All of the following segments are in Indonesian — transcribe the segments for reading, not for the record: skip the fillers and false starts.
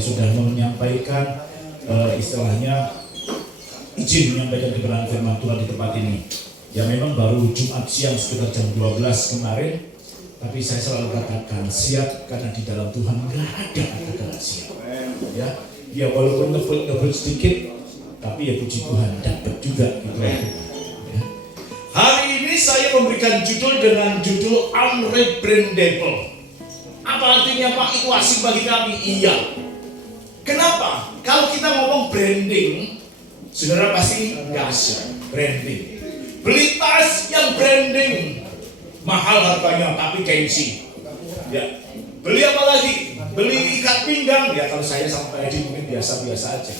sudah menyampaikan istilahnya izin menyampaikan kebenaran firman Tuhan di tempat ini. Ya memang baru Jumat siang sekitar jam 12 kemarin, tapi saya selalu katakan siap karena di dalam Tuhan nggak ada kata siap. Ya walaupun ngebut sedikit, tapi ya puji Tuhan dapat juga gitu. Ya. Hari ini saya memberikan judul dengan judul Unrebrandable. Apa artinya Pak? Itu asing bagi kami. Iya. Kenapa? Kalau kita ngomong branding, saudara pasti dahsyat. Branding. Beli tas yang branding, mahal harganya tapi gengsi. Ya. Beli apa lagi? Beli ikat pinggang. Ya kalau saya sampai di mungkin biasa-biasa aja.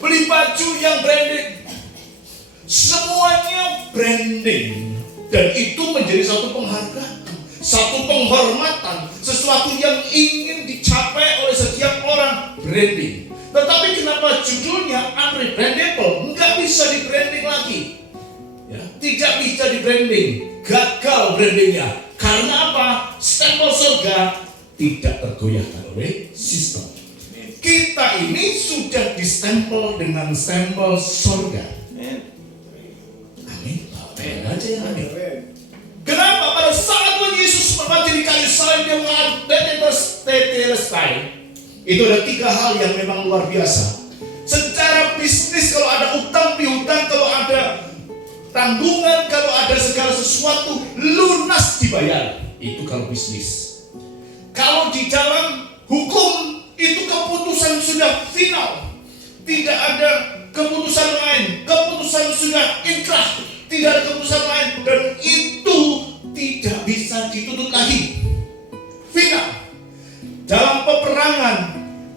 Beli baju yang branding. Semuanya branding. Dan itu menjadi satu penghargaan, satu penghormatan, sesuatu yang ingin dicapai oleh setiap orang. Branding. Tetapi kenapa judulnya Unrebrandable? Enggak bisa di branding lagi. Ya, tidak bisa di branding. Gagal brandingnya. Karena apa? Stempel surga tidak tergoyahkan oleh sistem. Kita ini sudah distempel dengan stempel surga. Amin. Amin aja ya, amin. Kenapa? Pada saat Tuhan Yesus mati di kayu salib, dia mengatakan tetelestai. Itu ada 3 hal yang memang luar biasa. Secara bisnis, kalau ada utang piutang, kalau ada tanggungan, kalau ada segala sesuatu lunas dibayar. Itu kalau bisnis. Kalau di dalam hukum, itu keputusan sudah final. Tidak ada keputusan lain. Keputusan sudah inkrah. Tidak ada keputusan lain. Dan itu tidak bisa dituntut lagi. Final. Dalam peperangan,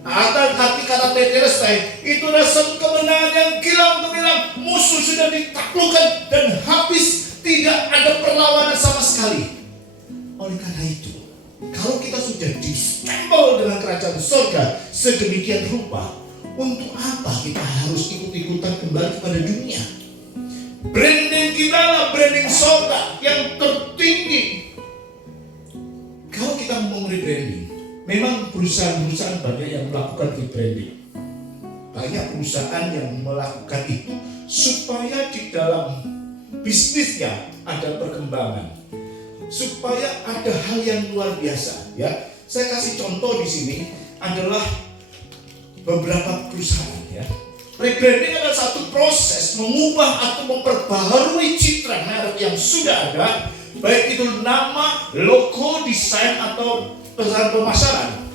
arti kata tetelestai, itu adalah satu kemenangan yang kilang gemilang. Musuh sudah ditaklukkan dan habis, tidak ada perlawanan sama sekali. Oleh karena itu, kalau kita sudah distempel dengan kerajaan surga sedemikian rupa, untuk apa kita harus ikut-ikutan kembali kepada dunia? Branding kita adalah branding surga yang tertinggi. Kalau kita mau rebranding, memang perusahaan-perusahaan banyak yang melakukan rebranding. Banyak perusahaan yang melakukan itu supaya di dalam bisnisnya ada perkembangan, supaya ada hal yang luar biasa. Ya, saya kasih contoh di sini adalah beberapa perusahaan. Ya, rebranding adalah satu proses mengubah atau memperbaharui citra merek yang sudah ada, baik itu nama, logo, desain atau pesan pemasaran,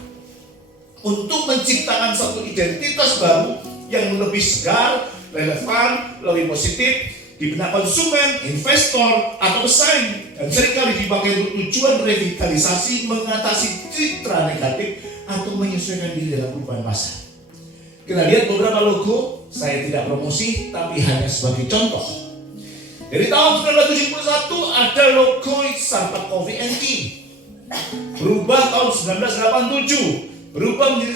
untuk menciptakan satu identitas baru yang lebih segar, relevan, lebih positif di benak konsumen, investor, atau pesaing, dan seringkali dipakai untuk tujuan revitalisasi, mengatasi citra negatif, atau menyesuaikan diri dalam perubahan masa. Kita lihat beberapa logo, saya tidak promosi, tapi hanya sebagai contoh. Dari tahun 1971 ada logo Starbucks Coffee and Tea. Berubah tahun 1987, berubah menjadi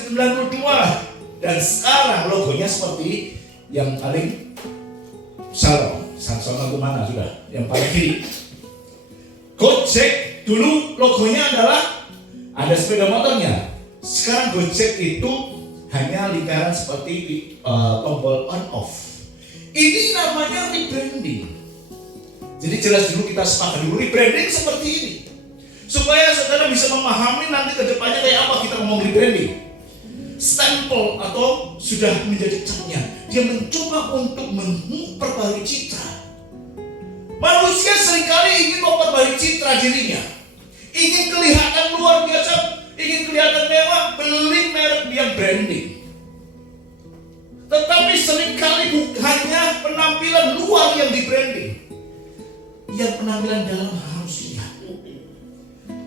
92, dan sekarang logonya seperti yang paling sama kemana sudah, yang paling kiri. Gojek dulu logonya adalah ada sepeda motornya. Sekarang Gojek itu hanya lingkaran seperti tombol on off. Ini namanya rebranding. Jadi jelas dulu kita sepakat dulu rebranding seperti ini, supaya saudara bisa memahami nanti ke depannya kayak apa kita ngomong rebranding. Stempel atau sudah menjadi catnya, dia mencoba untuk memperbaiki citra. Manusia seringkali ingin memperbaiki citra dirinya, ingin kelihatan luar biasa, ingin kelihatan mewah, beli merek yang branding. Tetapi seringkali hanya penampilan luar yang di branding, yang penampilan dalam harus lihat.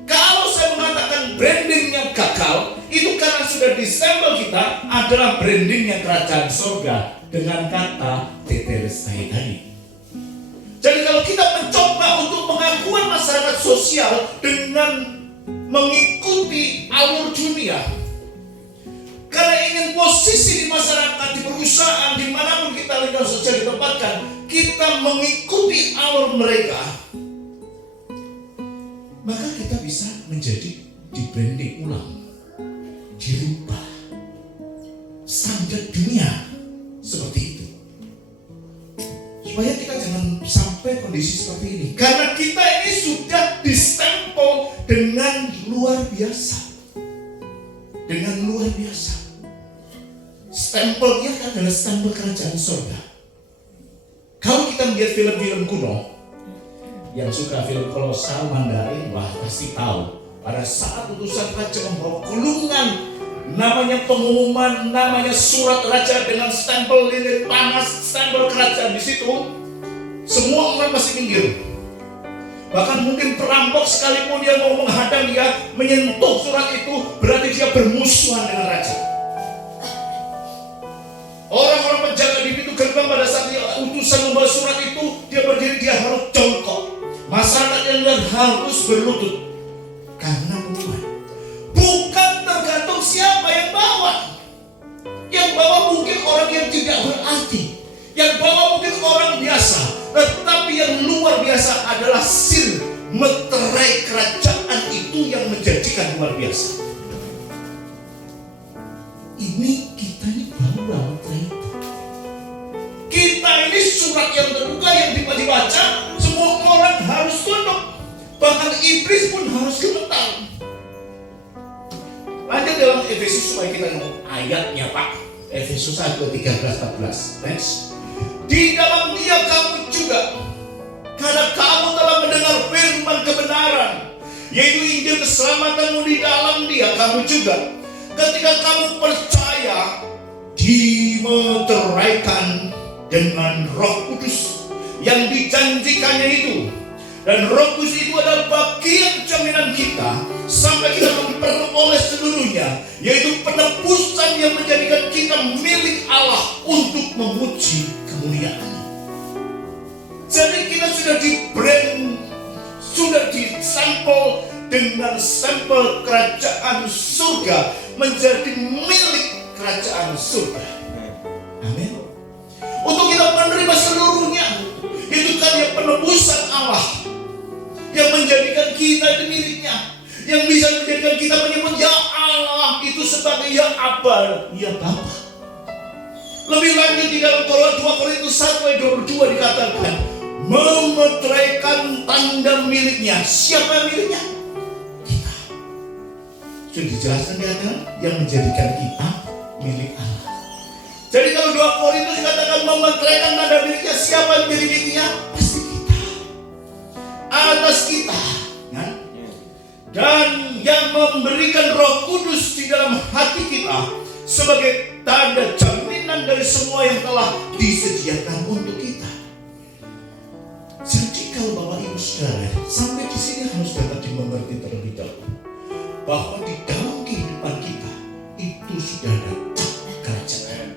Kalau saya mengatakan brandingnya gagal, itu karena sudah distempel kita adalah brandingnya kerajaan surga dengan kata tetelestai tadi. Jadi kalau kita mencoba untuk pengakuan masyarakat sosial dengan mengikuti alur dunia, karena ingin posisi di masyarakat, di perusahaan, dimanapun kita lingkungan sosial ditempatkan, kita mengikuti alur mereka, maka kita bisa menjadi di branding ulang, dirubah. supaya kita jangan sampai kondisi seperti ini. Karena kita ini sudah distempel dengan luar biasa. Dengan luar biasa. Stempelnya adalah stempel kerajaan surga. Kalau kita melihat film-film kuno, yang suka film kolosal Mandarin, wah pasti tahu. Pada saat utusan raja membawa kulungan, namanya pengumuman, namanya surat raja dengan stempel lilin panas, stempel kerajaan di situ, semua orang pasti minggir. Bahkan mungkin perampok sekalipun dia mau menghadang, dia menyentuh surat itu, berarti dia bermusuhan dengan raja. Orang-orang penjaga di pintu gerbang pada saat dia utusan membawa surat itu, dia berdiri, dia harus jongkok. Masyarakat yang lain harus berlutut. Karena bukan tergantung siapa yang bawa. Yang bawa mungkin orang yang tidak berarti, yang bawa mungkin orang biasa, tetapi yang luar biasa adalah sil meterai kerajaan itu yang menjadikan luar biasa. Ini kita ini bawa meterai itu. Kita ini surat yang terbuka yang dibaca, semua orang harus tunduk. Bahkan iblis pun harus gemetar. Lanjut dalam Efesus supaya kita nemu ayatnya Pak. Efesus 1, 13-14. Next. Di dalam dia kamu juga, karena kamu telah mendengar firman kebenaran, yaitu Injil keselamatanmu, di dalam dia kamu juga, ketika kamu percaya, dimeteraikan dengan Roh Kudus yang dijanjikannya itu. Dan Roh Kudus itu adalah bagian jaminan kita sampai kita memperoleh seluruhnya, yaitu penebusan yang menjadikan kita milik Allah untuk memuji kemuliaan-Nya. Jadi kita sudah di-brand, sudah disampel dengan sampel kerajaan surga, menjadi milik kerajaan surga. Amin. Untuk kita menerima seluruhnya, itu kan yang penebusan Allah yang menjadikan kita itu miliknya, yang bisa menjadikan kita menyebut ya Allah itu sebagai ya Abba, ya Bapa. Lebih lanjut di dalam 2 Korintus 1 ayat 22 dikatakan memeteraikan tanda miliknya. Siapa yang miliknya? Kita. Sudah dijelaskan di atas yang menjadikan kita milik Allah. Jadi kalau 2 Korintus dikatakan memeteraikan tanda miliknya, siapa yang menjadi miliknya? Pasti kita. Atas kita, kan? Dan yang memberikan Roh Kudus di dalam hati kita sebagai tanda jaminan dari semua yang telah disediakan untuk kita. Jadi kalau Bapak Ibu Saudara sampai di sini harus dapat dimengerti terlebih dahulu bahwa di dalam kehidupan kita itu sudah ada cap kerajaan,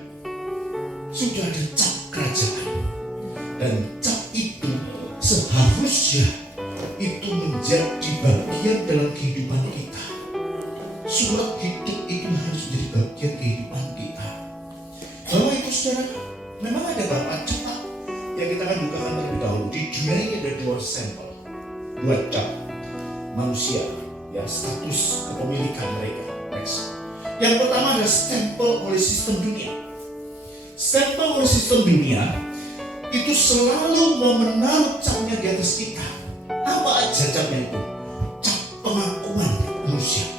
sudah ada cap kerajaan, dan cap itu seharusnya itu menjadi bagian dalam kehidupan kita. Surat hidup itu harus menjadi bagian kehidupan kita. Bapak Ibu Saudara, memang ada beberapa cap yang kita akan bukakan terlebih dahulu. Di dunia ini ada 2 sampel, 2 cap manusia, ya, status kepemilikan mereka. Next. Yang pertama adalah stempel oleh sistem dunia. Stempel oleh sistem dunia itu selalu mau menaruh capnya di atas kita. Apa aja capnya itu? Cap pengakuan manusia.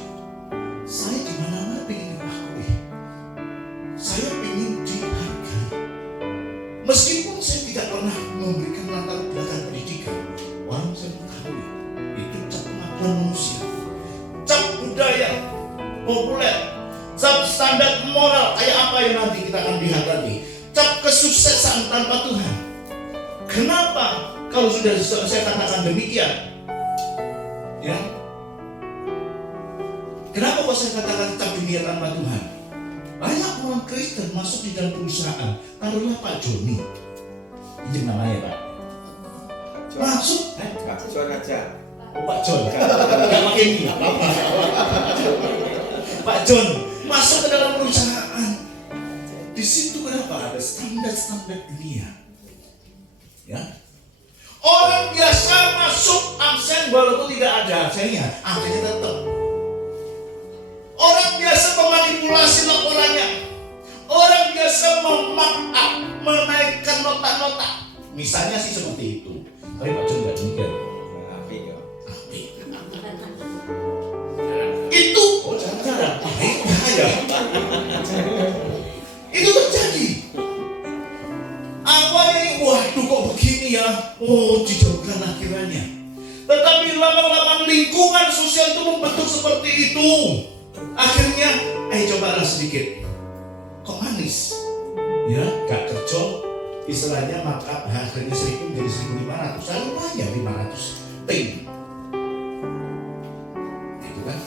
Saya di mana-mana ingin diakui. Saya ingin dihargai. Meskipun saya tidak pernah memberikan latar belakang pendidikan, orang saya mengetahui itu cap pengakuan manusia. Cap budaya populer, cap standar moral kayak apa yang nanti kita akan lihat nanti. Cap kesuksesan tanpa Tuhan. Kenapa? Kalau sudah saya katakan demikian, ya, kenapa kok saya katakan cap dunia tanpa Tuhan? Banyak orang Kristen masuk di dalam perusahaan, taruhlah Pak Joni, ini namanya Pak, masuk, Pak John aja. Oh, Pak John, nggak pakai ini, apa? Pak John masuk ke dalam perusahaan, di situ kenapa ada standar-standar dunia, ya? Orang biasa masuk absen walaupun tidak ada absennya, angkanya tetap. Orang biasa memanipulasi laporannya. Orang biasa menaikkan nota-nota. Misalnya sih seperti itu. Tapi Pak John nggak demikian. Api. Itu, jangan. Bahaya. Itu terjadi. Awalnya, waduh kok begini ya. Oh, dijauhkan akhirannya. Tetapi lama-lama lingkungan sosial itu membentuk seperti itu. Akhirnya, cobalah sedikit. Kok manis? Ya, gak kerja. Istilahnya markup harganya 1.000 menjadi 1.500. Lalu banyak 500 ting. Gitu kan?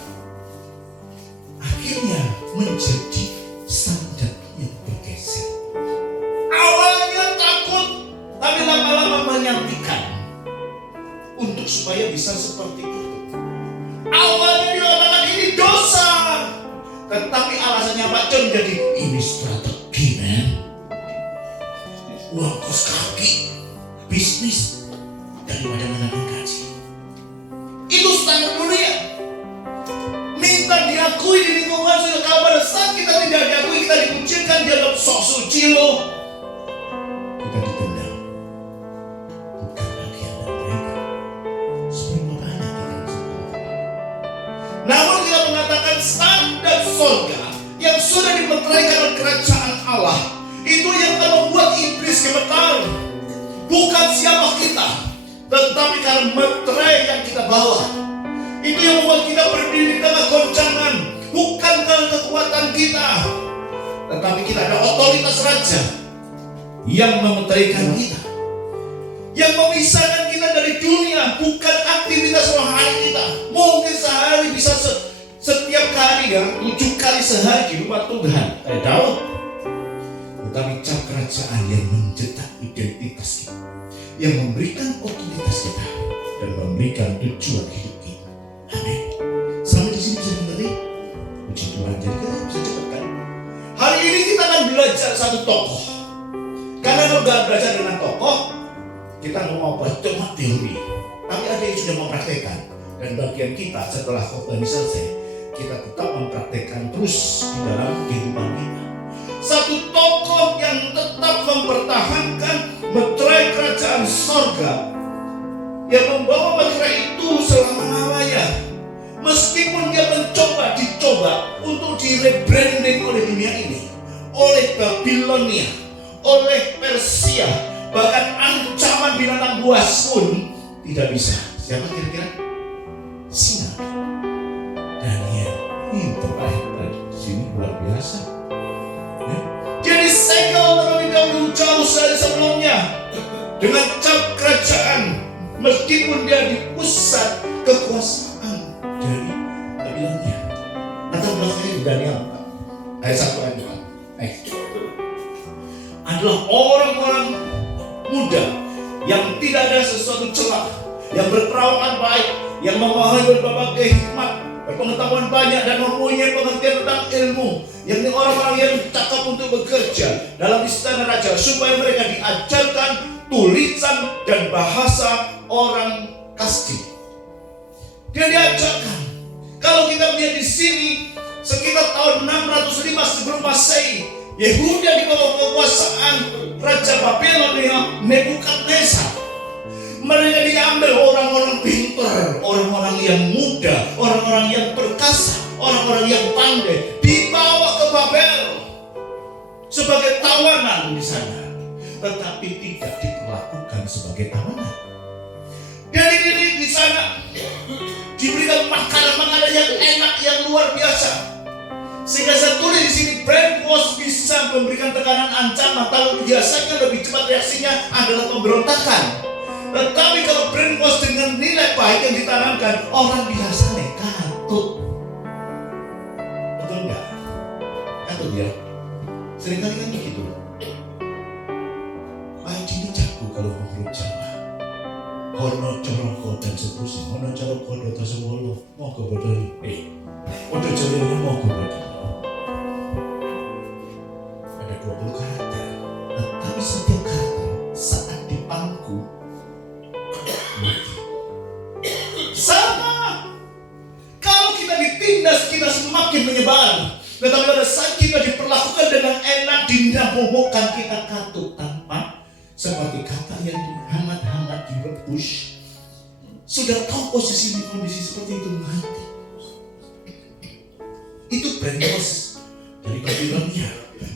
Akhirnya menjadi standar yang bergeser. Awalnya takut, tapi lama-lama menyantikan untuk supaya bisa seperti itu. Awalnya dikatakan ini dosa, tetapi alasannya Pak John jadi ini strategi, men. Uang kos kaki, bisnis daripada menabung gaji. Itu standar mulia. Minta diakui di lingkungan sudah. Kalau pada saat kita tidak diakui, kita dikucilkan, dianggap sok suci loh. Kita ditendang. Bukan bagian dari mereka. Seberapa banyak kita bisa melakukan. Namun kita mengatakan standar surga yang sudah dimeteraikan oleh kerajaan Allah, itu yang akan membuat iblis gemetar. Bukan siapa kita, tetapi karena meterai yang kita bawa. Itu yang membuat kita berdiri di tengah goncangan. Bukan karena kekuatan kita, tetapi kita ada otoritas raja yang memeteraikan kita, yang memisahkan kita dari dunia. Bukan aktivitas rohani kita. Mungkin sehari bisa setiap hari ya 7 kali sehari di rumah Tuhan kayak Daud. Tetapi cap kerajaan yang mencetak identitas kita, yang memberikan otoritas kita, dan memberikan tujuan hidup kita. Amin. Sampai di sini bisa mengerti? Puji Tuhan. Jadi kita bisa cepatkan. Hari ini kita akan belajar satu tokoh. Karena kalau nggak belajar dengan tokoh, kita nggak mau baca cuma teori. Tapi ada yang sudah mempraktekkan. Dan bagian kita setelah khotbah ini selesai, kita tetap mempraktekkan terus di dalam kehidupan kita. Satu tokoh yang tetap mempertahankan meterai kerajaan sorga, yang membawa meterai itu selama-lamanya. Meskipun dia dicoba untuk di-rebranding oleh dunia ini, oleh Babilonia, oleh Persia, bahkan ancaman binatang buas pun tidak bisa. Siapa kira-kira? Singa. Daniel. Ini terbaik di sini luar biasa. Dia disegel terlebih dahulu jauh dari sebelumnya dengan cap kerajaan, meskipun dia di pusat kekuasaan dari Babilonia. Atau belakangnya di Daniel ayat 1 ayat 2 adalah orang-orang muda yang tidak ada sesuatu celah, yang berperawakan baik, yang memahami berbagai hikmat, berpengetahuan banyak, dan mempunyai pengertian tentang ilmu. Yang ini orang-orang yang cakap untuk bekerja dalam istana raja, supaya mereka diajarkan tulisan dan bahasa orang Kasdi. Dia diajarkan. Kalau kita melihat di sini, sekitar tahun 605 sebelum Masehi, Yehuda di bawah kekuasaan Raja Babilonia Nebukadnezar. Mereka diambil orang-orang pintar, orang-orang yang muda, orang-orang yang perkasa, orang-orang yang pandai, dibawa ke Babel sebagai tawanan di sana, tetapi tidak diperlakukan sebagai tawanan. Dan ini di sana diberikan makanan-makanan yang enak, yang luar biasa. Sehingga saya tulis di sini, brainwash bisa memberikan tekanan ancaman, tapi biasanya lebih cepat reaksinya adalah pemberontakan. Tetapi kalau brainwash dengan nilai baik yang ditanamkan, orang biasanya katut. Betul enggak? Katut ya? Seringkali kan begitu. Baik ini jago kalau menurut Jawa. Kono coroko dan seterusnya. Kono coroko dan tasawolo. Mau ke bodoh. Bodoh jadinya mau ke bodoh. Ada 20 karakter. Tapi setiap karakter saat dipangku sama. Kalau kita ditindas, kita semakin menyebar. Tetapi pada saat kita diperlakukan dengan enak, dinabobokan, kita katut tanpa seperti kata yang hangat-hangat direbus. Sudah tahu posisi kondisi seperti itu mati. Itu brainwash dari Babilonia.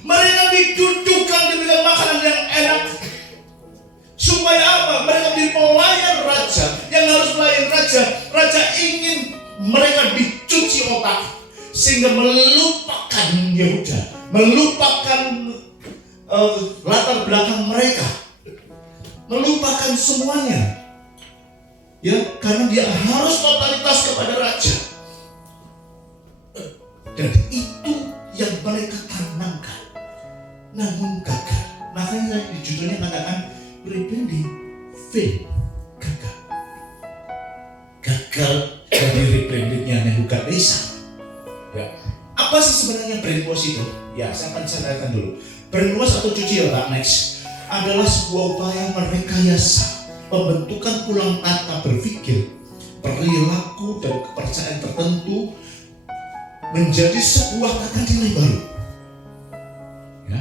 Mereka didudukkan dengan makanan yang enak. Supaya apa? Mereka menjadi pelayan raja yang harus melayani raja. Raja ingin mereka dicuci otak sehingga melupakan Yehuda, melupakan latar belakang mereka, melupakan semuanya. Ya, karena dia harus totalitas kepada raja. Dan itu yang mereka tanamkan. Namun gagal. Makanya di judulnya katakan rebranding fail, gagal. Gagal dari rebrandingnya Nebukadnezar. Ya. Apa sih sebenarnya brainwash itu? Ya, saya akan sampaikan dulu. Brainwash atau cuci otak next adalah sebuah upaya merekayasa pembentukan ulang tata berpikir, perilaku dan kepercayaan tertentu menjadi sebuah tata nilai baru. Ya.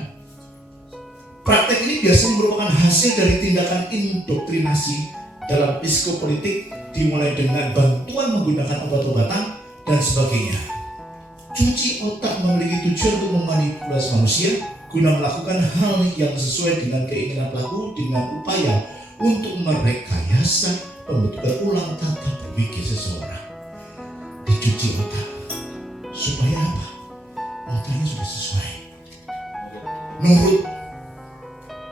Praktek ini biasanya merupakan hasil dari tindakan indoktrinasi dalam psikopolitik, dimulai dengan bantuan menggunakan obat-obatan dan sebagainya. Cuci otak memiliki tujuan untuk memanipulasi manusia guna melakukan hal yang sesuai dengan keinginan pelaku dengan upaya untuk merekayasa pembentukan ulang tata berpikir seseorang. Dicuci otak supaya apa? Otaknya sudah sesuai, nurut.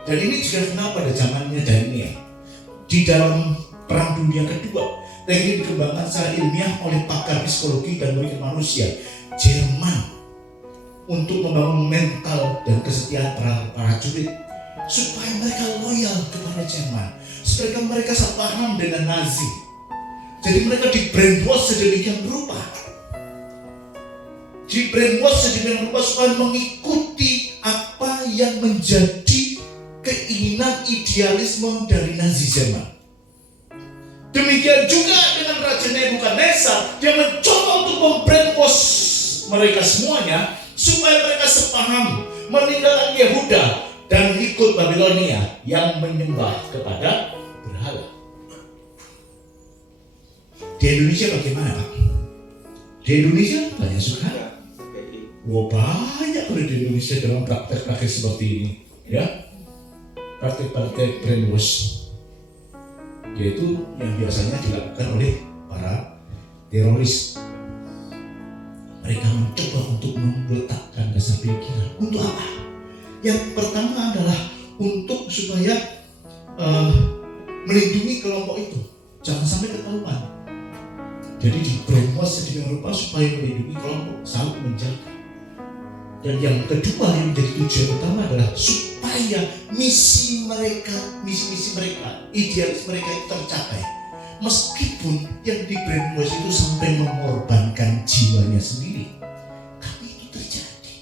Dan ini juga kenal pada zamannya Daniel. Di dalam Perang Dunia Kedua, teknik dikembangkan secara ilmiah oleh pakar psikologi dan memikir manusia Jerman untuk membangun mental dan kesetiaan para prajurit supaya mereka loyal kepada Jerman, supaya mereka sepaham dengan Nazi. Jadi mereka di brainwash sedemikian rupa, supaya mengikuti apa yang menjadi keinginan idealisme dari Nazi Jerman. Demikian juga dengan Raja Nebukadnezar, dia mencoba untuk membrainwash mereka semuanya supaya mereka sepaham, meninggalkan Yehuda dan ikut Babilonia yang menyembah kepada berhala. Di Indonesia bagaimana, Pak? Di Indonesia banyak juga. Wah, banyak kalau di Indonesia dalam praktek-praktek seperti ini, ya. Praktek-praktek brainwash, yaitu yang biasanya dilakukan oleh para teroris. Mereka mencoba untuk meletakkan dasar pikiran. Untuk apa? Yang pertama adalah untuk supaya melindungi kelompok itu, jangan sampai ketahuan. Jadi di brainwash sedemikian rupa supaya melindungi kelompok, saling menjaga. Dan yang kedua yang menjadi tujuan utama adalah supaya misi mereka, idealis mereka itu tercapai. Meskipun yang di brainwash itu sampai mengorbankan jiwanya sendiri, tapi itu terjadi.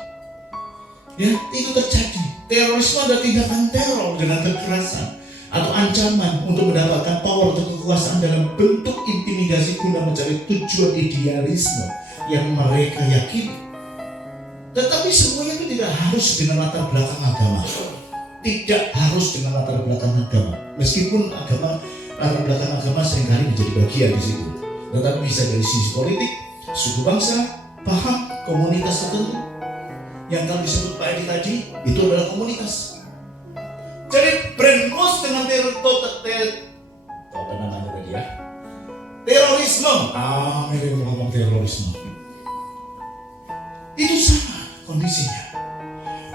Ya, itu terjadi. Terorisme adalah tindakan teror dengan kekerasan atau ancaman untuk mendapatkan power atau kekuasaan dalam bentuk intimidasi guna mencari tujuan idealisme yang mereka yakini. Tetapi semuanya itu tidak harus dengan latar belakang agama. Tidak harus dengan latar belakang agama. Meskipun latar belakang agama seringkali menjadi bagian di situ. Tetapi bisa dari sisi politik, suku bangsa, paham, komunitas tertentu. Yang kalau disebut Pak Edi tadi, itu adalah komunitas. Jadi brainwash dengan terorisme. Ini ngomong terorisme. Itu sama kondisinya.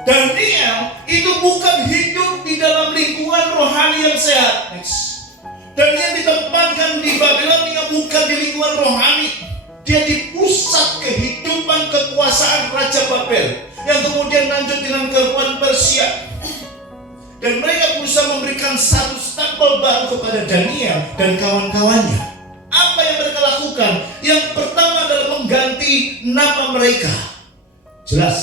Daniel itu bukan hidup di dalam lingkungan rohani yang sehat. Dan yang ditempatkan di Babilonia bukan di lingkungan rohani. Dia di pusat kehidupan kekuasaan Raja Babel yang kemudian lanjut dengan kekuasaan Persia. Dan mereka berusaha memberikan satu stempel baru kepada Daniel dan kawan-kawannya. Apa yang mereka lakukan? Yang pertama adalah mengganti nama mereka. Jelas,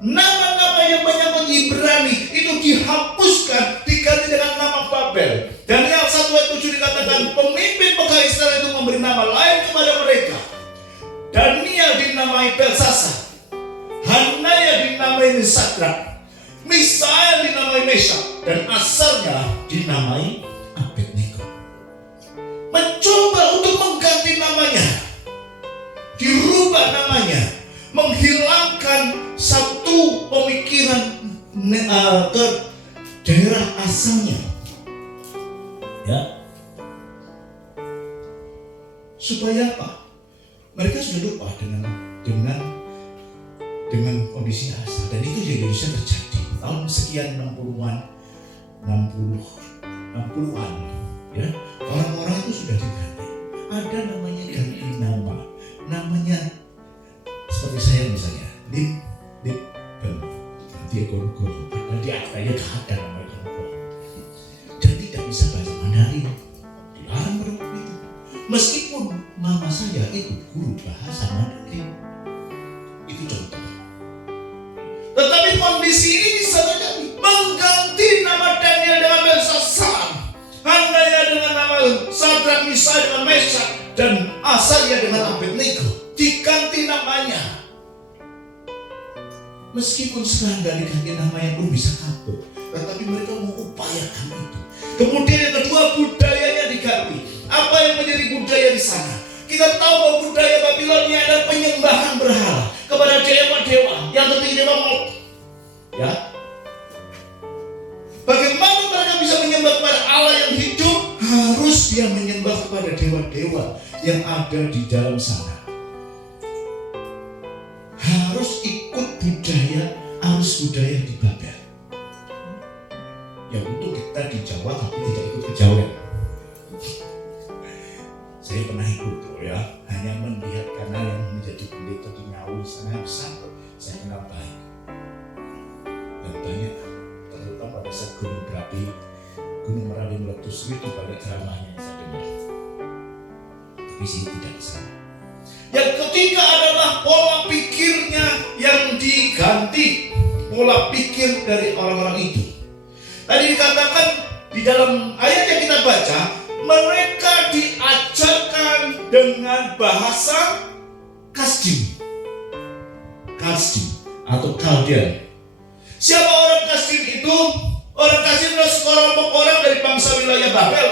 nama-nama yang menyangkut Ibrani itu dihapuskan, diganti dengan nama Babel. Daniel 1 ayat 7 dikatakan pemimpin Pekaisar itu memberi nama lain kepada mereka. Daniel dinamai Belsasar, Hanaya dinamai Sadrak, Misael dinamai Mesyak, dan Asarnya dinamai Abednego. Mencoba untuk mengganti namanya, dirubah namanya, menghilangkan satu pemikiran ke daerah asalnya, ya, supaya apa? Mereka sudah lupa dengan kondisi asal, dan itu di Indonesia terjadi tahun sekian 60-an, ya, orang-orang itu sudah diganti. Ada namanya ganti nama, namanya seperti saya misalnya, Lipen, nanti guru-guru, dan di akhirnya gak ada nama guru, dan tidak bisa bahasa Mandarin, dilarang pada waktu itu. Meskipun mama saya ikut guru bahasa Mandarin, itu contoh. Tetapi kondisi ini bisa terjadi. Mengganti nama Daniel dengan Belshazzar, Hananya dengan nama Sadrak, Mishael dengan Meshach, dan Azaria dengan Abednego, diganti namanya. Meskipun sekarang dari ganti nama yang belum bisa kabur, tetapi mereka mengupayakan itu. Kemudian yang kedua, budayanya diganti. Apa yang menjadi budaya di sana? Kita tahu bahwa budaya Babilonia adalah penyembahan berhala kepada dewa-dewa, yang tertinggi dewa Moloch. Ya, bagaimana mereka bisa menyembah kepada Allah yang hidup? Harus dia menyembah kepada dewa-dewa yang ada di dalam sana. Harus ikut arus budaya di Babel. Ya, untuk kita di Jawa tapi tidak ikut kejawen. Saya pernah ikut, ya, hanya melihat karena yang menjadi pendeta di Ngawi sana besar, saya kenal baik. Dan banyak, terutama pada saat Gunung Merapi meletus itu pada ceramahnya saya dengar. Tapi sih tidak kesana. Yang ketiga adalah pola pikirnya yang diganti, pola pikir dari orang-orang itu. Tadi dikatakan di dalam ayat yang kita baca, mereka diajarkan dengan bahasa Kasdim atau Kaldean. Siapa orang Kasdim itu? Orang Kasdim adalah sekelompok orang dari bangsa wilayah Babel,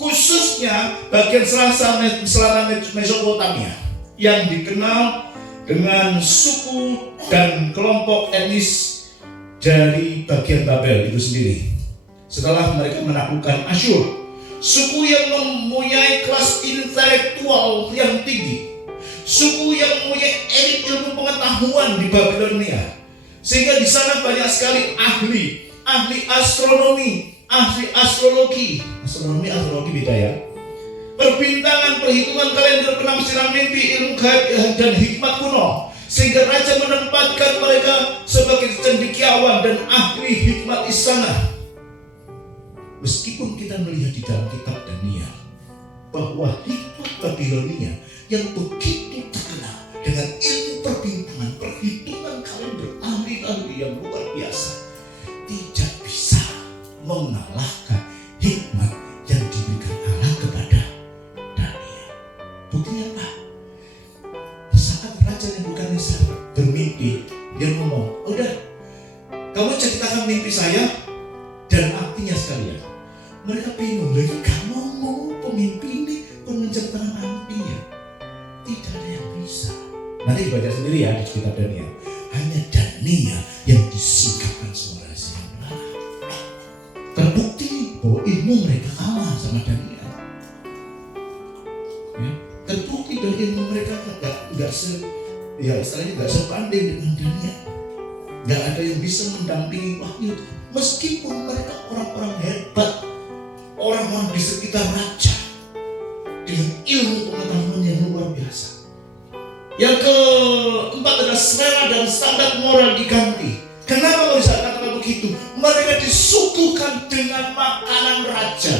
khususnya bagian selatan Mesopotamia, yang dikenal dengan suku dan kelompok etnis dari bagian Babel itu sendiri. Setelah mereka menaklukkan Asyur, suku yang mempunyai kelas intelektual yang tinggi, suku yang mempunyai elit ilmu pengetahuan di Babilonia, sehingga di sana banyak sekali ahli astronomi, ahli astrologi beda ya, perbintangan, perhitungan kalender, penafsiran mimpi, ilmu gaib dan hikmat kuno, sehingga raja menempatkan mereka sebagai cendekiawan dan ahli hikmat istana. Meskipun kita melihat di dalam kitab Daniel bahwa hikmat Babilonia yang begitu terkenal dengan ilmu perbintangan, perhitungan kalender, ahli-ahli yang luar biasa, tidak bisa mengalahkan hikmat yang diberikan Allah kepada Daniel. Buktinya apa? Saat Raja Nebukadnezar bermimpi, dia ngomong, udah, kamu ceritakan mimpi saya dan artinya sekalian. Mereka bingung, lagi kamu ngomong pemimpi ini pun menceritakan artinya. Tidak ada yang bisa. Nanti dibaca sendiri ya di kitab Daniel. Hanya Daniel yang disingkapkan semua rahasia. Terbukti bahwa ilmu mereka kalah sama Daniel. Ya, terbukti bahwa ilmu mereka nggak sebanding dengan Daniel. Nggak ada yang bisa mendampingi wahyu. Meskipun mereka orang-orang hebat, orang-orang di sekitar raja dengan ilmu pengetahuan yang luar biasa. Yang keempat adalah selera dan standar moral diganti. Kenapa bisa katakan begitu? Mereka disuguhkan dengan makanan raja.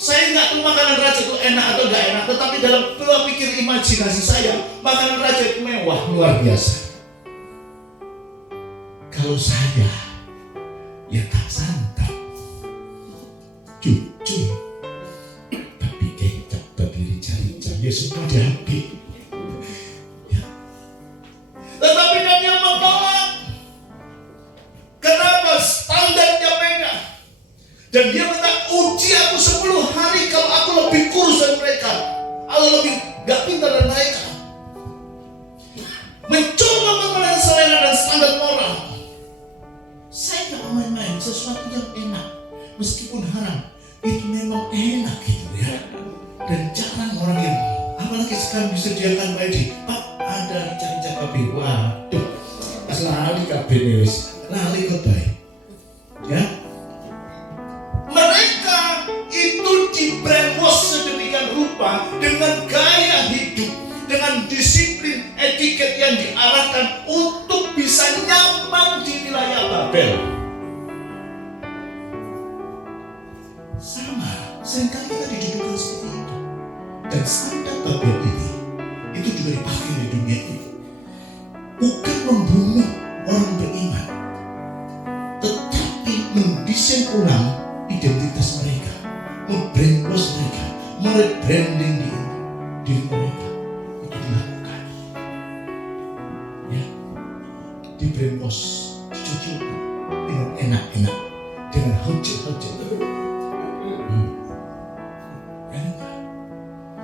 Saya nggak tahu makanan raja itu enak atau nggak enak, tetapi dalam pola pikir imajinasi saya, makanan raja itu mewah luar biasa. Kalau saya ya tak santap, jujur, babi kecap, babi rica-rica, ya semua diambil. Ya. Tetapi Daniel menolak. Kenapa? Standarnya beda. Dan Dan dia minta, uji aku 10 hari kalau aku lebih kurus dari mereka, aku lebih gak pintar dari mereka. Mencoba memenuhi selera dan standar moral. Saya gak main-main, sesuatu yang enak meskipun haram itu memang enak gitu ya. Dan jarang orang yang, apalagi sekarang disediakan Pak, Pak ada rica-rica kabeh. Waduh, pas lali kabeh nih wis, lali kebaik. Ya, mereka itu di-brainwash sedemikian rupa dengan gaya hidup, dengan disiplin etiket yang diarahkan untuk bisa nyaman di wilayah Babel. Sama, seringkali kita didudukan seperti itu. Dan standar Babel ini itu juga dipakai di dunia ini. Bukan membunuh orang beriman, tetapi mendesain ulang identitas mereka, membrainwash mereka, merebranding diri mereka. Itu dilakukan. Ya, di brainwash, dicuci dengan enak-enak, dengan hujat-hujat.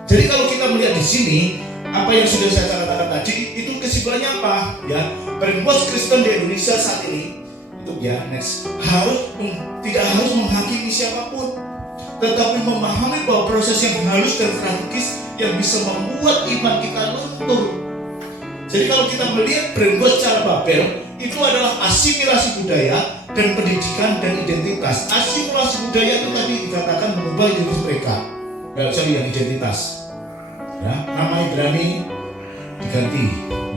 Jadi kalau kita melihat di sini apa yang sudah saya katakan tadi, itu kesimpulannya apa? Ya, brainwash Kristen di Indonesia saat ini itu ya next tidak harus menghakimi siapapun, tetapi memahami bahwa proses yang halus dan strategis yang bisa membuat iman kita luntur. Jadi kalau kita melihat brainwash cara Babel, itu adalah asimilasi budaya dan pendidikan dan identitas. Asimilasi budaya itu tadi dikatakan mengubah identitas mereka. Gak usah yang identitas. Ya, nama Ibrani diganti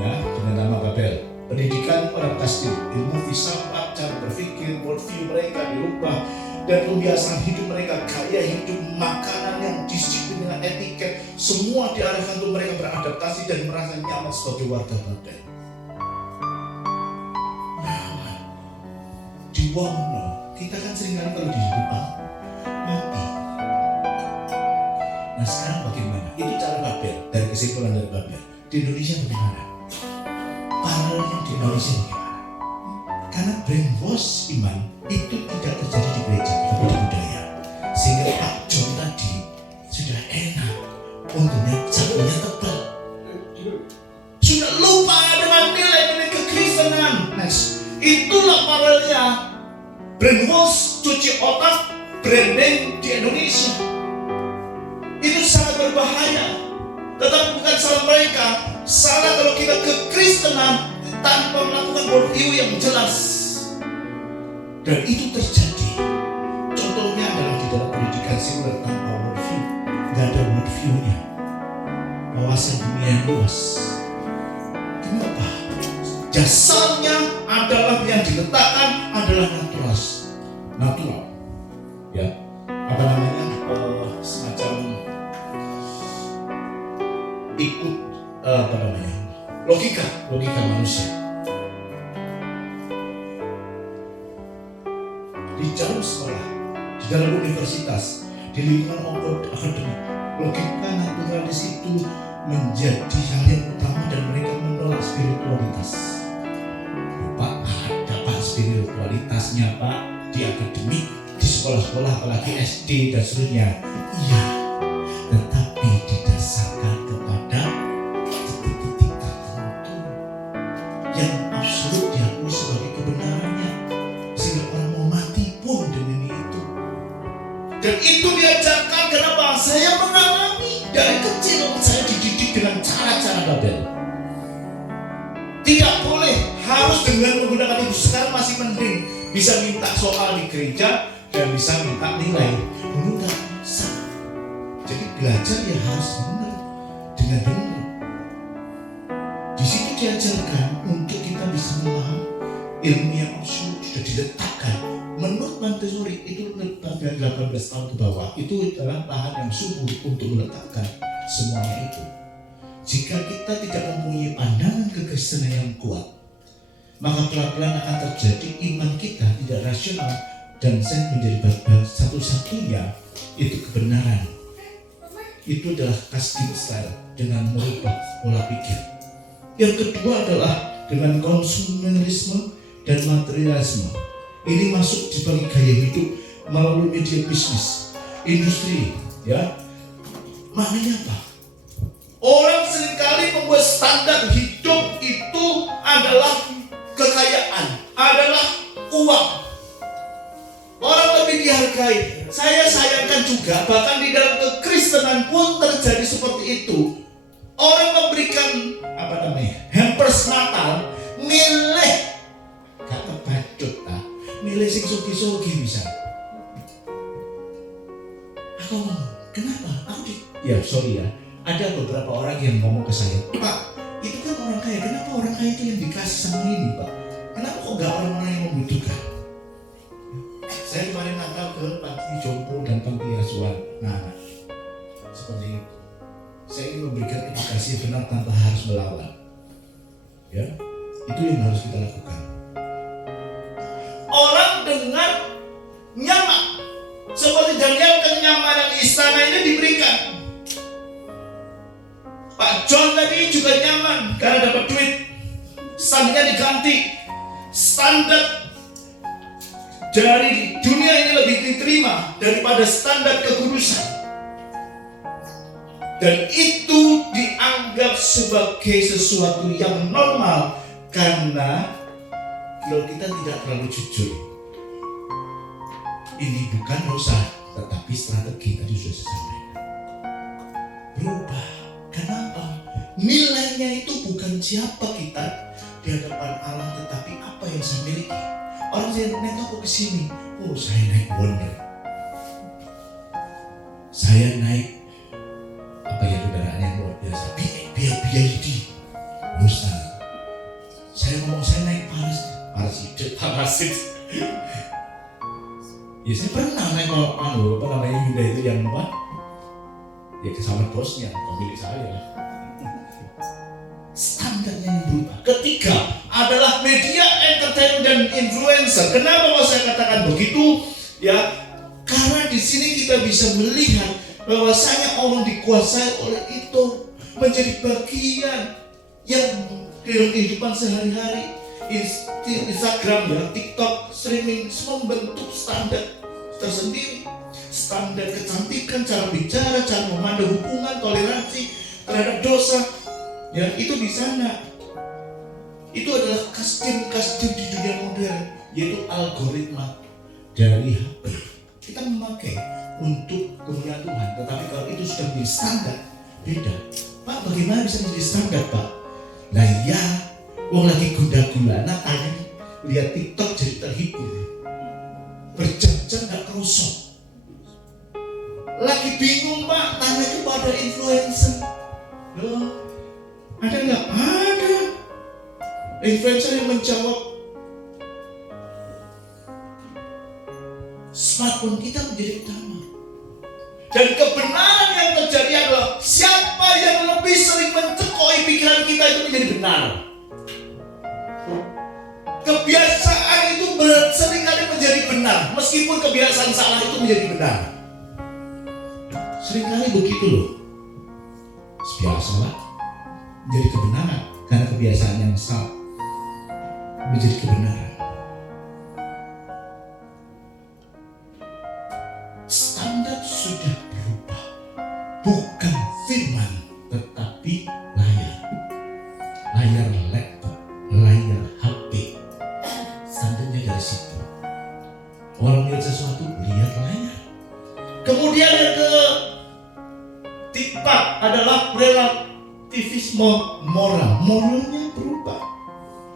ya dengan nama Babel. Pendidikan orang Kastil, ilmu filsafat, cara berpikir, worldview mereka dirubah, dan kebiasaan hidup mereka, gaya hidup, makanan yang disiplin dengan etiket, semua diarahkan untuk mereka beradaptasi dan merasa nyaman sebagai warga Babel. Nyaman. Di Wono, kita kan seringkali kalau di Jepang mati. Nah sekarang bagaimana? Itu cara Babel, dari kesimpulan dari Babel. Di Indonesia bagaimana? Paralelnya di Indonesia bagaimana? Karena brainwash iman itu tidak terjadi di gereja, tapi di budaya. Sehingga Pak John tadi sudah enak, untungnya sapunya tebal, sudah lupa dengan nilai-nilai kekristenan. Next, itulah paralelnya brainwash, cuci otak, branding di Indonesia. Itu sangat berbahaya. Tetapi bukan salah mereka. Salah kalau kita kekristenan tanpa melakukan worldview yang jelas. Dan itu terjadi. Contohnya adalah di dalam pendidikan sekuler tanpa worldview. Gak ada worldview-nya. Wawasan dunia yang luas. Kenapa? Dasarnya adalah yang diletakkan adalah natural. Ya, apa namanya? Semacam ikut logika manusia. Di dalam sekolah, di dalam universitas, di lingkungan akademik, logika naturalis itu menjadi hal yang utama dan mereka menolak spiritualitas. Pak, ada Pak spiritualitasnya Pak di akademik, di sekolah-sekolah apalagi SD dan seterusnya. Iya, tetapi didasarkan kepada titik-titik tertentu yang absolut diakui sebagai kebenarannya, sehingga orang mau mati pun demi itu. Dan itu diajarkan. Kenapa? Saya mengalami dari kecil, saya dididik dengan cara-cara Babel. Tidak boleh harus dengan menggunakan itu. Sekarang masih mending bisa minta soal di gereja dan bisa minta nilai. Dulu nggak bisa. Jadi belajar ya harus benar, dengan benar. Di situ diajarkan untuk kita bisa memahami ilmu yang absolut sudah diletakkan. Menurut Montessori itu 18 tahun ke bawah itu adalah lahan yang subur untuk meletakkan semuanya itu. Jika kita tidak mempunyai pandangan kekristenan yang kuat, maka pelan-pelan akan terjadi iman kita tidak rasional dan saya menjadi babak satu-satunya itu kebenaran. Itu adalah casting style dengan merubah pola pikir. Yang kedua adalah dengan konsumerisme dan materialisme. Ini masuk sebagai gaya hidup melalui media bisnis, industri, ya. Maknanya apa? Orang seringkali membuat standar hidup itu adalah kekayaan, adalah uang. Orang lebih dihargai. Saya sayangkan juga, bahkan di dalam kekristenan pun terjadi seperti itu. Orang memberikan hampers Natal, milih gak kebacut ta, milih sing sugi-sugi bisa. Aku ngomong, kenapa? Sorry ya, ada beberapa orang yang ngomong ke saya, Pak, itu kan orang kaya, kenapa orang kaya itu yang dikasih sama ini, Pak? Kenapa kok gak orang-orang yang membutuhkan? Saya kemarin Natal ke panti jompo dan panti asuhan anak-anak seperti itu. Saya ingin memberikan edukasi yang benar tanpa harus melawan. Ya, itu yang harus kita lakukan. Orang dengan nyaman, seperti Daniel, kenyamanan istana ini diberikan. Pak John tadi juga nyaman karena dapat duit, standarnya diganti. Standar dari dunia ini lebih diterima daripada standar kekudusan. Dan itu dianggap sebagai sesuatu yang normal karena kalau kita tidak terlalu jujur. Ini bukan dosa, tetapi strategi tadi sudah saya sampaikan. Berubah. Kenapa? Nilainya itu bukan siapa kita di hadapan Allah, tetapi apa yang saya miliki. Orang saya naik aku ke sini, oh saya naik Wonder, saya naik kendaraan yang luar biasa, BYD, Mustang. Saya ngomong saya naik Parasit. Ya saya pernah naik Hyundai itu yang apa? Ya sama bosnya, pemilik saya. Standarnya yang berubah. Ketiga adalah media entertainment dan influencer. Kenapa mau saya katakan begitu? Ya, karena di sini kita bisa melihat bahwasanya orang dikuasai oleh itu menjadi bagian yang dalam kehidupan sehari-hari. Instagram, ya, TikTok, streaming semua membentuk standar tersendiri. Standar kecantikan, cara bicara, cara memandang hubungan, toleransi terhadap dosa. Ya, itu di sana. Itu adalah custom di dunia modern, yaitu algoritma dari HP. Kita memakai untuk kemuliaan Tuhan, tetapi kalau itu sudah menjadi standar, beda. Pak, bagaimana bisa menjadi standar, Pak? Nah ya, wong lagi gula-gula, tanya lihat TikTok jadi terhibur, berjam-jam gak kerosok. Lagi bingung, Pak, tanya kepada influencer. Loh, ada nggak? Ada. Influencer yang menjawab. Smartphone kita menjadi utama. Dan kebenaran yang terjadi adalah siapa yang lebih sering mencekoi pikiran kita itu menjadi benar. Kebiasaan itu seringkali menjadi benar, meskipun kebiasaan salah itu menjadi benar. Seringkali begitu loh. Biasalah menjadi kebenaran karena kebiasaan yang salah menjadi kebenaran. Standar sudah berubah, bukan firman tetapi layar laptop, layar HP. Standarnya dari situ. Orang lihat sesuatu, lihat layar. Kemudian yang ketiga adalah relativisme moral. Moralnya berubah.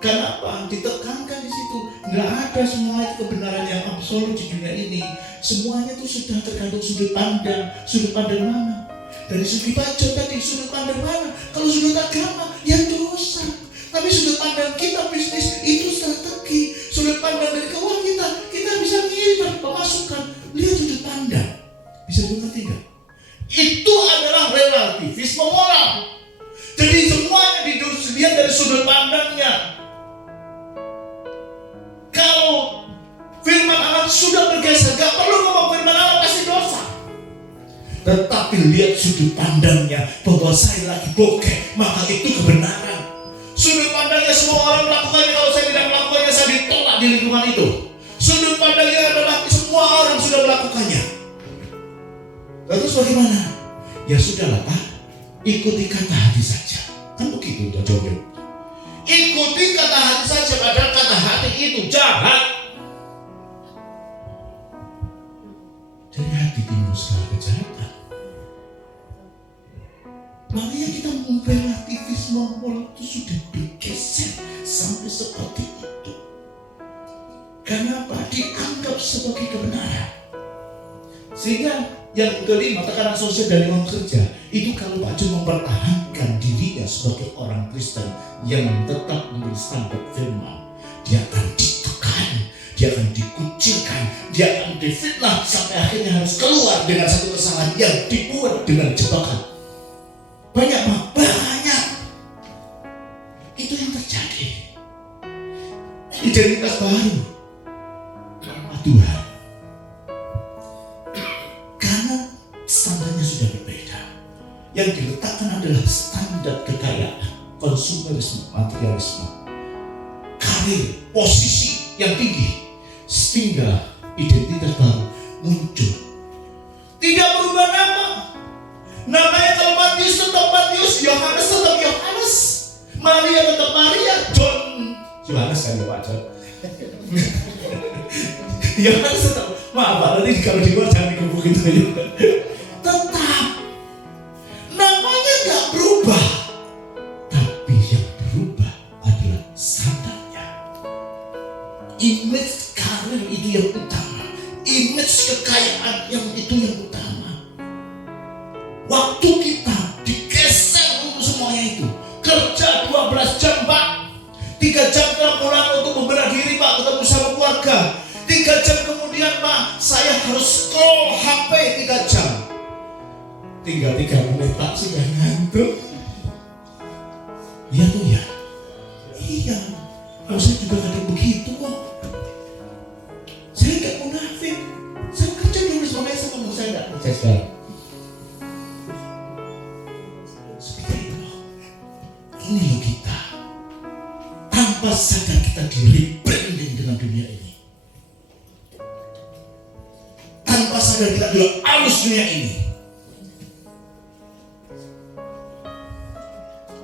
Kenapa? Ditekankan di situ. Nggak ada semua itu kebenaran yang absolut di dunia ini. Semuanya itu sudah tergantung sudut pandang. Sudut pandang mana? Dari segi pajak tadi, sudut pandang mana? Kalau sudut agama, ya dosa. Tapi sudut pandang kita bisnis itu strategi. Sudut pandang dari keuangan kita bisa ngirit pemasukan. Lihat sudut pandang. Bisa dimengerti nggak? Itu adalah relativisme moral. Jadi semuanya dilihat dari sudut pandangnya. Kalau firman Allah sudah bergeser, gak perlu ngomong firman Allah pasti dosa. Tetapi lihat sudut pandangnya bahwa saya lagi bokeh, maka itu kebenaran. Sudut pandangnya semua orang melakukannya, kalau saya tidak melakukannya saya ditolak di lingkungan itu. Sudut pandangnya adalah semua semua orang sudah melakukannya. Terus bagaimana? Ya sudahlah Pak, ikuti kata hati saja. Kan begitu udah jawab. Ikuti kata hati saja, padahal kata hati itu jahat. Dari hati timbul segala kejahatan. Makanya kita relativisme moral itu sudah bergeser sampai seperti itu. Karena apa? Dianggap sebagai kebenaran. Sehingga yang kelima, tekanan sosial dari orang kerja itu kalau Pak Jo mempertahankan dirinya sebagai orang Kristen yang tetap memberi standar firman, dia akan ditekan, dia akan dikucilkan, dia akan difitnah sampai akhirnya harus keluar dengan satu kesalahan yang dibuat dengan jebakan. Banyak Pak, banyak. Itu yang terjadi. Identitas baru Tuhan. Karena standarnya sudah berbeda. Yang diletakkan adalah standar kekayaan, konsumerisme, materialisme, karir, posisi yang tinggi, sehingga identitas baru muncul. Tidak berubah nama. Namanya kalau Matius tetap Matius, Yohanes tetap Yohanes, Maria tetap Maria, John Yohanes kan ya Pak John. Yohanes tetap, maaf Pak, nanti kalau di luar jangan dikumpulin aja. Tetap namanya gak berubah, tapi yang berubah adalah standarnya. Image karir itu yang utama, image kekayaan yang itu yang utama. Waktu kita digeser untuk semuanya itu. Kerja 12 jam Pak, 3 jam telah pulang untuk membelah diri Pak, ketemu sama keluarga. 3 jam kemudian Pak, saya harus scroll HP 3 jam. Tinggal 3 menit Pak, sudah ngantuk. Iya tuh ya. Iya. Kalau saya juga kadang begitu kok. Saya gak munafik. Saya kerja 12 menit sama saya gak kerja sekarang. Ini loh kita, tanpa sadar kita di-rebranding dengan dunia ini. Tanpa sadar kita adalah arus dunia ini.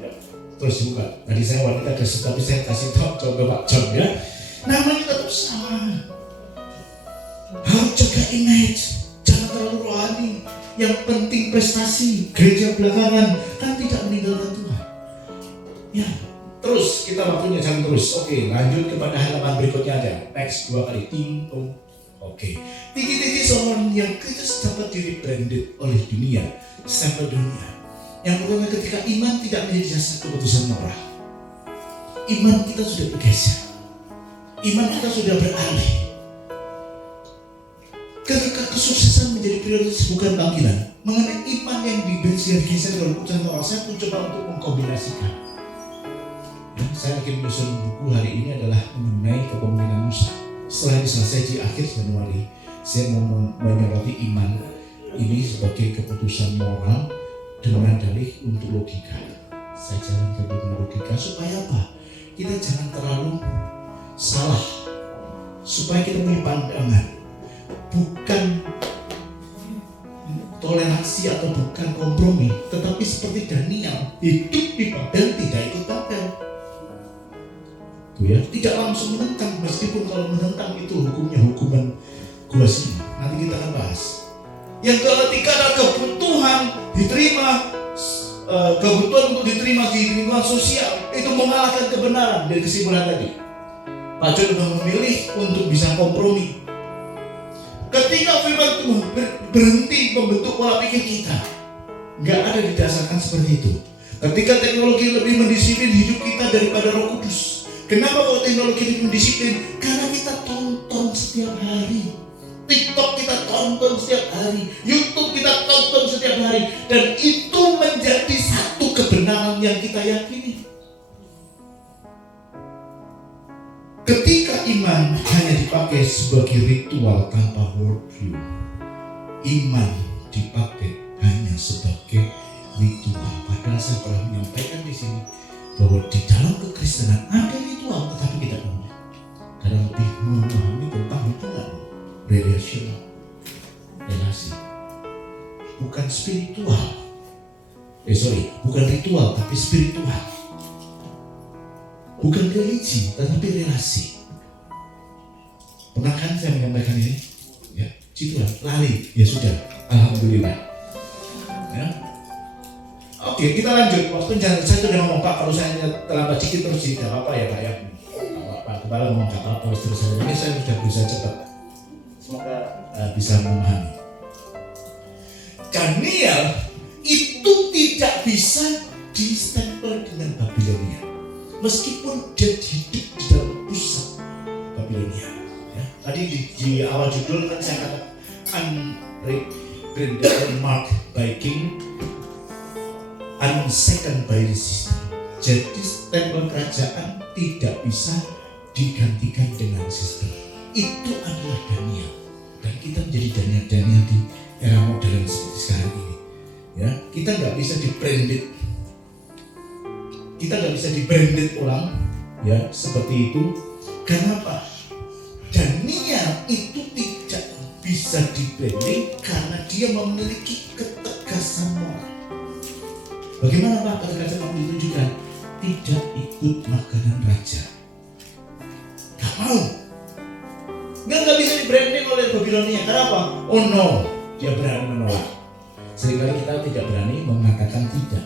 Ya, terus buka. Tadi saya wanita Kristen, tapi saya kasih tahu coba Pak John ya. Namanya tetap sama. Harus jaga image, jangan terlalu rohani. Yang penting prestasi, gereja belakangan kan tidak meninggalkan Tuhan. Ya, terus kita waktunya jangan terus. Oke, lanjut kepada halaman berikutnya aja. Next 2 kali ting-tong. Oke, titik-titik seorang yang kritis dapat di-rebranded oleh dunia, stempel dunia. Yang pertama, ketika iman tidak menjadi dasar keputusan moral. Iman kita sudah bergeser. Iman kita sudah beralih. Ketika kesuksesan menjadi prioritas bukan panggilan, mengenai iman yang digeser oleh keputusan moral, saya pun coba untuk mengkombinasikan. Saya lagi menyusun buku hari ini adalah mengenai kepemimpinan Musa. Setelah selesai di akhir Januari, saya mau menyoroti iman ini sebagai keputusan moral dengan dalih untuk logika. Saya jalankan dengan logika supaya apa? Kita jangan terlalu salah, supaya kita punya pandangan bukan toleransi atau bukan kompromi, tetapi seperti Daniel hidup di Babel, tidak ikut Babel. Ya, tidak langsung menentang, meskipun kalau menentang itu hukumnya hukuman gua sih. Nanti kita akan bahas. Yang ketiga adalah kebutuhan diterima, kebutuhan untuk diterima di lingkungan sosial itu mengalahkan kebenaran dari kesimpulan tadi. Pak John memilih untuk bisa kompromi. Ketika firman Tuhan berhenti membentuk pola pikir kita, nggak ada didasarkan seperti itu. Ketika teknologi lebih mendisiplin hidup kita daripada Roh Kudus. Kenapa kalau teknologi lebih mendisiplin? Karena kita tonton setiap hari. TikTok kita tonton setiap hari, YouTube kita tonton setiap hari, dan itu menjadi satu kebenaran yang kita yakini. Ketika iman hanya dipakai sebagai ritual tanpa worldview, iman dipakai hanya sebagai ritual. Padahal saya pernah menyampaikan di sini bahwa di dalam kekristenan ada ritual, tetapi kita tidak karena lebih memahami tentang hubungan relasional. bukan spiritual. Bukan ritual tapi spiritual. Bukan religi tetapi relasi. Pernah kan saya menyampaikan ini? Ya, gitu lah, lari. Ya sudah, alhamdulillah. Ya. Oke, kita lanjut. Waktu saya sudah ngomong Pak, kalau saya terlambat sedikit terus tidak apa-apa ya Pak ya. Pak Kepala ngomong nggak apa-apa terus saja. Ini saya sudah berusaha cepat. Semoga bisa memahami. Daniel itu tidak bisa distempel dengan Babilonia, meskipun dia hidup di dalam pusat Babilonia. Ya. Tadi di awal judul kan saya katakan unremarked by king, unsecond by resistance. Jadi stempel kerajaan tidak bisa digantikan dengan sistem. Itu adalah Daniel, dan kita menjadi Daniel di era modern seperti sekarang ini. Ya, kita nggak bisa di-branded. Kita nggak bisa di-branded orang, ya seperti itu. Kenapa? Daniel itu tidak bisa di-branding karena dia memiliki ketegasan moral. Bagaimana Pak ketegasan moral ditunjukkan? Tidak ikut makanan raja. Gak mau. Nggak bisa di-branding oleh Babilonia. Kenapa? Oh no, dia berani menolak. Seringkali kita tidak berani mengatakan tidak.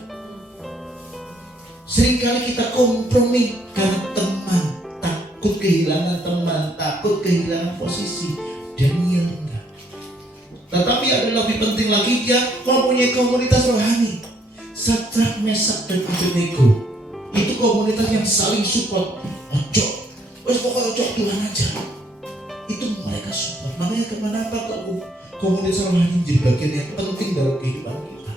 Seringkali kita kompromi karena teman, takut kehilangan teman, takut kehilangan posisi. Daniel enggak. Tetapi ada lebih penting lagi, dia mempunyai komunitas rohani. Sadrak, Mesak, dan Abednego. Itu komunitas yang saling support. Ojo, pokoknya ojo Tuhan aja. Itu mereka support. Makanya kemanapun komunitas rohani menjadi bagian yang penting dalam kehidupan kita.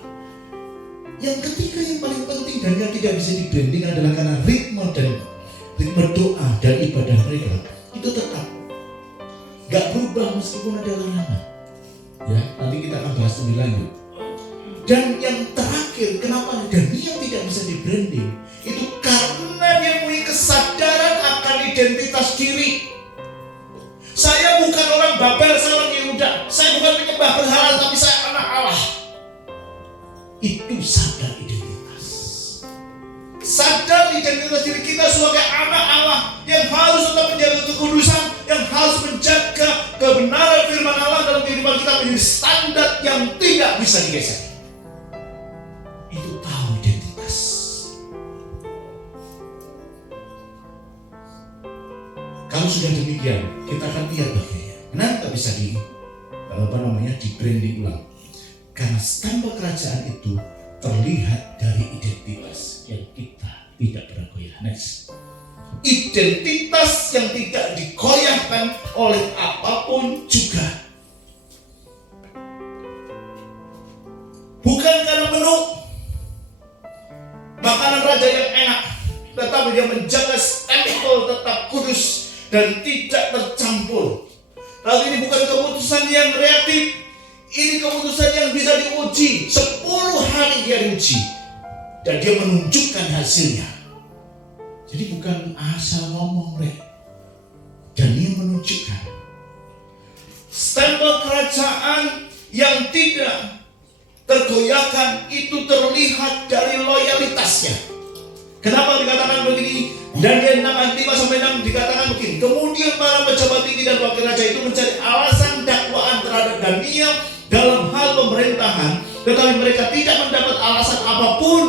Yang ketiga yang paling penting dan yang tidak bisa di-branding adalah karena ritme doa dan ibadah mereka itu tetap gak berubah meskipun ada larangan. Ya, nanti kita akan bahas lebih lanjut. Dan yang terakhir, kenapa Daniel tidak bisa di-branding? Itu karena dia punya kesadaran akan identitas diri. Saya bukan orang Babel, saya orang Yehuda. Saya bukan penyembah berhala, tapi saya anak Allah. Itu sadar identitas. Sadar identitas diri kita sebagai anak Allah yang harus tetap menjaga kekudusan, yang harus menjaga kebenaran firman Allah dalam kehidupan kita menjadi standar yang tidak bisa digeser. Itu tahu identitas. Kalau sudah demikian, kita akan lihat bagiannya. Kenapa bisa di-branding ulang? Karena stempel kerajaan itu terlihat dari identitas yang kita tidak pernah goyah. Next. Identitas yang tidak digoyahkan oleh apapun juga. Bukan karena menu makanan raja yang enak, tetapi dia menjaga stempel tetap kudus dan tidak tercampur. Lalu ini bukan keputusan yang reaktif, ini keputusan yang bisa diuji. 10 hari dia diuji dan dia menunjukkan hasilnya. Jadi bukan asal ngomong dan dia menunjukkan stempel kerajaan yang tidak tergoyahkan itu terlihat dari loyalitasnya. Kenapa dikatakan begini? Daniel 6:5-6 dikatakan begini. Kemudian para pejabat tinggi dan wakil raja itu mencari alasan dakwaan terhadap Daniel dalam hal pemerintahan, tetapi mereka tidak mendapat alasan apapun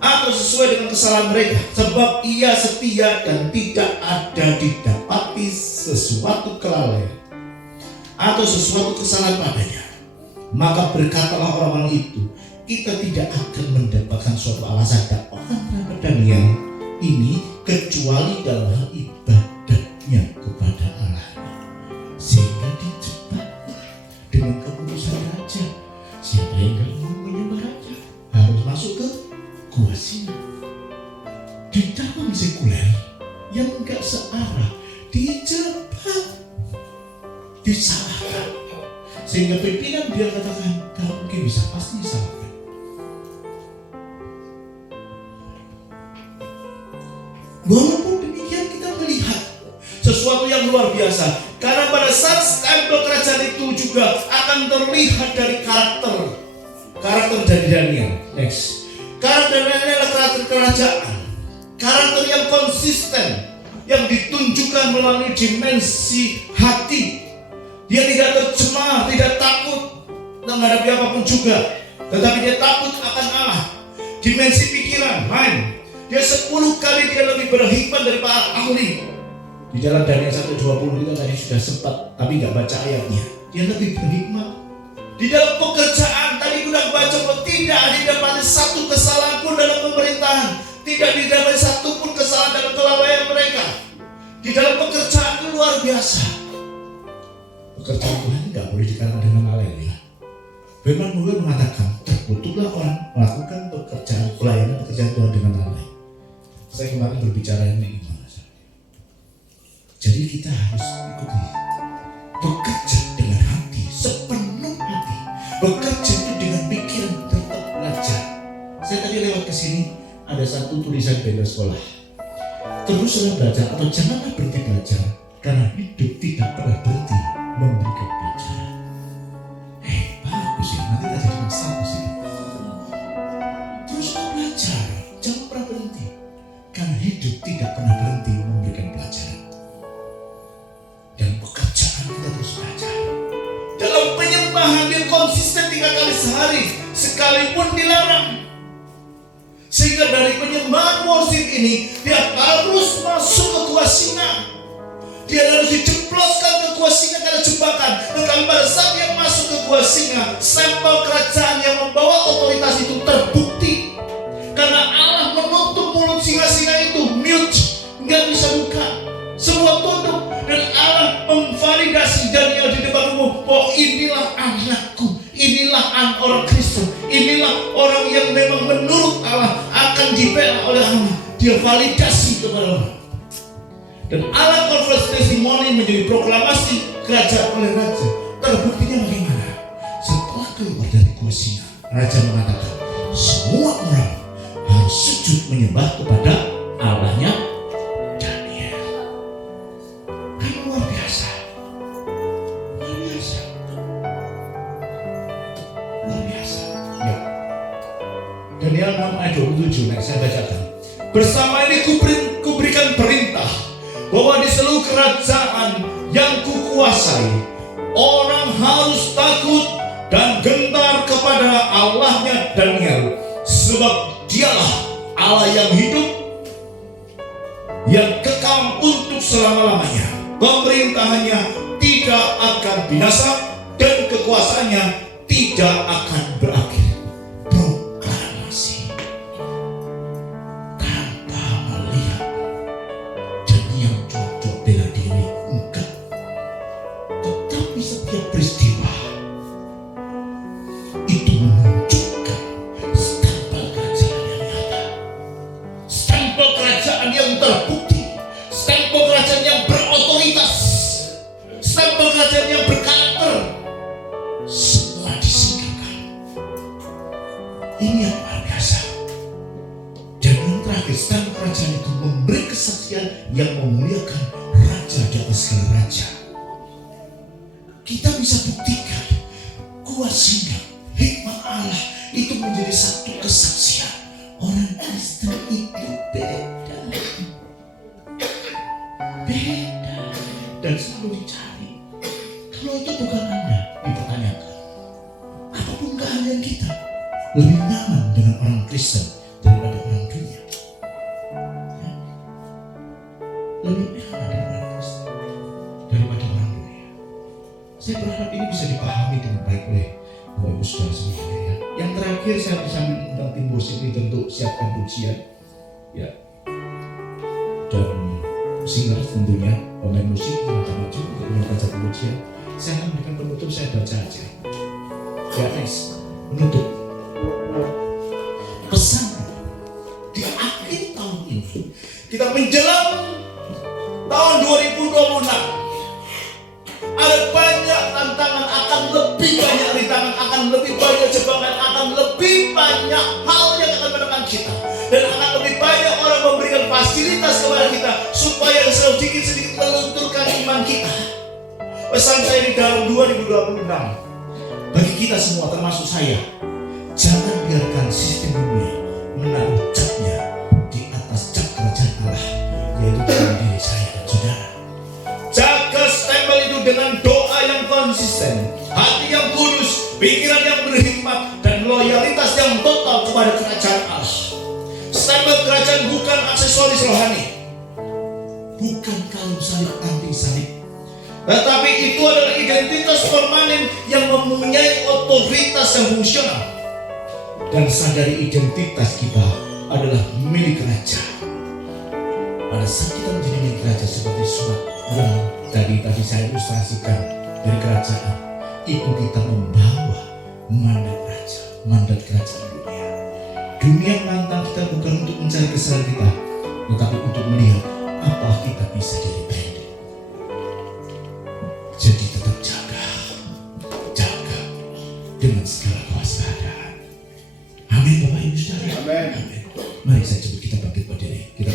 atau sesuai dengan kesalahan mereka, sebab ia setia dan tidak ada didapati sesuatu kelalaian atau sesuatu kesalahan padanya. Maka berkatalah orang-orang itu, kita tidak akan mendapatkan suatu alasan dakwaan terhadap Daniel ini kecuali dalam hal ibadahnya kepada Allah, sehingga dijebak dengan keputusan raja. Siapa yang gak mau menyembah raja harus masuk ke gua Sina. Di dalam sekuler yang gak searah dijebak, disalahkan, sehingga pimpinan dia katakan gak mungkin bisa, pasti disalahkan. Walaupun demikian kita melihat sesuatu yang luar biasa, karena pada saat stempel kerajaan itu juga akan terlihat dari karakter Karakter dari Daniel. Next. Karakter Daniel adalah karakter kerajaan. Karakter yang konsisten, yang ditunjukkan melalui dimensi hati. Dia tidak tercemar, tidak takut menghadapi apapun juga, tetapi dia takut akan Allah. Dimensi pikiran, mind. Dia 10 kali dia lebih berhikmat dari para ahli. Di dalam Daniel 1:20 kita tadi sudah sempat, tapi nggak baca ayatnya. Dia lebih berhikmat. Di dalam pekerjaan tadi sudah baca bahwa tidak didapati satu kesalahan pun dalam pemerintahan, tidak didapati satu pun kesalahan dalam kelalaian mereka. Di dalam pekerjaan itu luar biasa. Pekerjaan Tuhan tidak boleh dikatakan dengan lalai ya. Firman Tuhan mengatakan terkutuklah orang melakukan pelayanan pekerjaan Tuhan dengan lalai. Saya kemarin berbicara ini gimana? Jadi kita harus ikuti, bekerja dengan hati, sepenuh hati, bekerja itu dengan pikiran, tetap belajar. Saya tadi lewat ke sini ada satu tulisan bela sekolah. Teruslah belajar atau janganlah berhenti belajar, karena hidup tidak pernah berhenti memberikan pelajaran. Bagus ya, nanti kita jadi masalah sih. Teruslah belajar, jangan pernah berhenti, karena hidup tidak pernah berhenti memberikan pelajaran. Dan pekerjaan kita terus belajar. Dalam penyembahan dia konsisten 3 kali sehari, sekalipun dilarang. Sehingga dari penyembahan worship ini dia harus masuk ke gua singa. Dia harus dijebloskan ke gua singa karena jebakan. Tetapi pada saat dia masuk ke gua singa, sampel kerajaan yang membawa otoritas itu terbukti. Karena Allah menutup mulut singa-singa itu, mute, nggak bisa buka. Semua tunduk, dan Allah memvalidasi Daniel di depan umum bahwa inilah anakku, inilah orang Kristen, inilah orang yang memang menurut Allah akan dibela oleh Allah. Dia validasi kepada Allah. Dan Allah konferensi testimoni menjadi proklamasi kerajaan oleh raja. Terbuktinya bagaimana? Setelah keluar dari gua singa, raja mengatakan semua orang harus sujud menyembah kepada Allahnya Daniel. Kan luar biasa. Luar biasa. Luar biasa. Ya. Daniel 6 ayat 27, saya bacakan. Bersama ini kuberikan perintah bahwa di seluruh kerajaan yang kukuasai, orang harus takut dan gentar kepada Allahnya Daniel, sebab dialah Allah yang hidup, yang kekal untuk selama-lamanya. Pemerintahannya tidak akan binasa dan kekuasaannya tidak akan berakhir. Proklamasi tanpa melihat dan yang cocok bela diri, enggak. Tetapi setiap peristiwa itu menunjukkan stempel kerajaan yang nyata, stempel kerajaan yang terbukti, stempel kerajaan yang berotoritas, stempel kerajaan yang berkarakter. Semua disingkirkan. Ini yang luar biasa. Dan yang terakhir, stempel kerajaan itu memberi kesaksian yang memuliakan raja di atas segala raja. Kita bisa buktikan gua singa, hikmat Allah itu menjadi satu kesaksian. Orang Kristen itu beda, dan selalu dicari. Kalau itu bukan Anda, dipertanyakan. Apapun keahlian kita, lebih nyaman dengan orang Kristen daripada orang dunia. Ya? Lebih nyaman dengan orang Kristen daripada orang dunia. Saya berharap ini bisa dipahami dengan baik oleh Bapak Ibu Saudara semuanya. Ya. Yang terakhir saya bersama tentang tim worship ini tentu siapkan pujian, ya, dan singer tentunya pemain musik yang akan maju untuk menyanyikan satu pujian. Saya akan memberikan penutup, saya baca aja. Ya, next, penutup. Pesan di akhir tahun ini, kita menjelang tahun 2026. Ada banyak tantangan, akan lebih banyak rintangan, akan lebih banyak jebakan, akan lebih banyak hal yang akan menekan kita, dan akan lebih banyak orang memberikan fasilitas kepada kita supaya sedikit-sedikit melunturkan iman kita. Pesan saya di dalam 2026 bagi kita semua, termasuk saya, Jangan biarkan sistem dunia menaruh capnya di atas cap kerajaan Allah, yaitu dalam diri saya dan saudara. Jaga stempel itu dengan doa yang konsisten, hati yang kudus, pikiran yang berhikmat, dan loyalitas yang total kepada kerajaan Allah. Stempel kerajaan bukan aksesoris rohani, bukan kaum salib anti salib, tetapi itu adalah identitas permanen yang mempunyai otoritas yang fungsional. Dan sadari identitas kita adalah milik raja. Pada saat kita menjadi milik raja seperti surat yang tadi saya ilustrasikan dari kerajaan, itu kita membawa mandat raja, mandat kerajaan dunia. Dunia menantang kita bukan untuk mencari kesalahan kita, tetapi untuk melihat apa kita bisa diri. Jadi tetap jaga dengan segala kewaspadaan. Amin Bapak Ibu Saudara. Amin. Mari saya coba kita bangkit berdiri. Kita